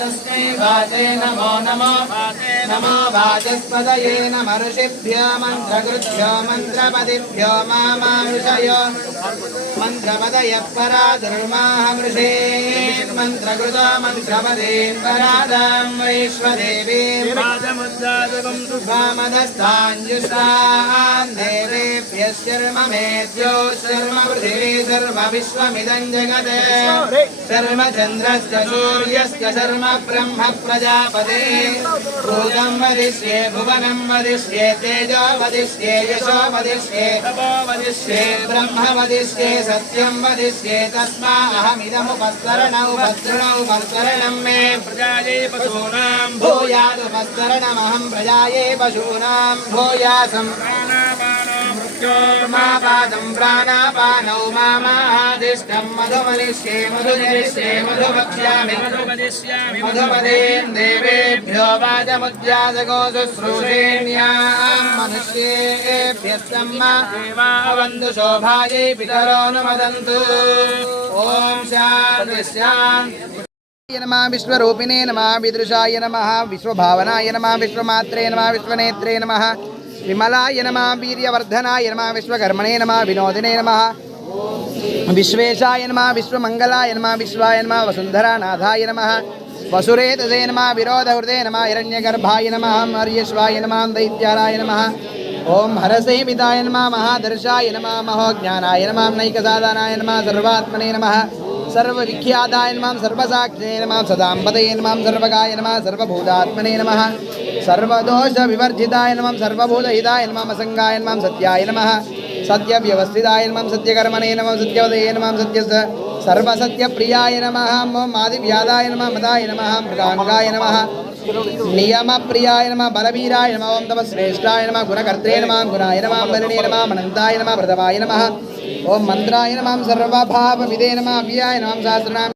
तस्मै वाचे नमो नमो नमो वाचस्पतये नमः ऋषिभ्यो मन्त्रकृभ्यो मन्त्रपदिभ्यो मामानुषयो मन्त्रपदयः पराधर्माहमृषे मन्त्रकृतो मन्त्रपदेन् परादां वैश्वदेवीं वामदस्ताञ्जुष्टान् देवेभ्यः शर्ममेद्यो शर्म पृथिवी सर्व विश्वमिदं जगत् शर्म चन्द्रस्य सूर्यस्य शर्म ब्रह्म प्रजापते भूतं वदिष्ये भुवनं वदिष्ये तेजो वदिष्ये यशो वदिष्ये तपो वदिष्ये ब्रह्म वदिष्ये सत्यं वदिष्ये तस्माहमिदमुपस्तरणौ भद्रणं मे प्रजायै पशूनां भूयादुपस्तरणमहं प्रजायै पशूनां भूयासं मापादं प्राणापानौ मामादिष्टं मधुमनिष्ये मधुजरिष्ये मधुवक्ष्यामि मधुमदेन देवेभ्यो वाचमुद्यासको शुश्रूषेण्यां मनुष्येभ्यस्तम्मा वन्दु शोभायै पितरोऽनुमदन्तु ॐ शान्ति शान्ति नमः विश्वरूपिणे नमः विदृशाय नमः विश्वभावनाय नमः विश्वमात्रे नमः विश्वनेत्रे नमः विमलाय नमः वीर्यवर्धनाय नमः विश्वकर्मणे नमः विनोदिने नमः विश्वेशाय नमः विश्वमङ्गलाय नमः विश्वाय नमः वसुन्धरानाथाय नमः वसुरेतसे नमः विरोधहृदे नमः हिरण्यगर्भाय नमः हर्यश्वाय नमः दैत्याराय नमः ओम हरसे पिताय नमः महादर्शाय नमः महोज्ञानाय नमः नैकसाधानाय नमः सर्वात्मने नमः सर्वविख्याताय नमः सर्वसाक्षिणे नमः सदाम्बतये नमः सर्वगाय नमः सर्वभूतात्मने नमः सर्वदोषविवर्जिताय नमः सर्वभूतहिताय नमः असंगाय नमः सत्याय नमः सत्यव्यवस्थिताय नमः सत्यकर्मणे नमः सत्यवदये नमः सत्यस्य सर्वसत्यप्रियाय नमः ओम आदिव्यादाय नमः मदाय नमः मृगांगाय नमः नियमप्रियाय नमः बलवीराय नमः ओम तपश्रेष्ठाय नमः गुणकर्त्रे नमः गुणाय नमः बलिने नमः अनन्ताय नमः प्रथमाय नमः ओम मंत्राय नमः सर्वभावविदे नमः अव्ययाय नमः सहस्रनाम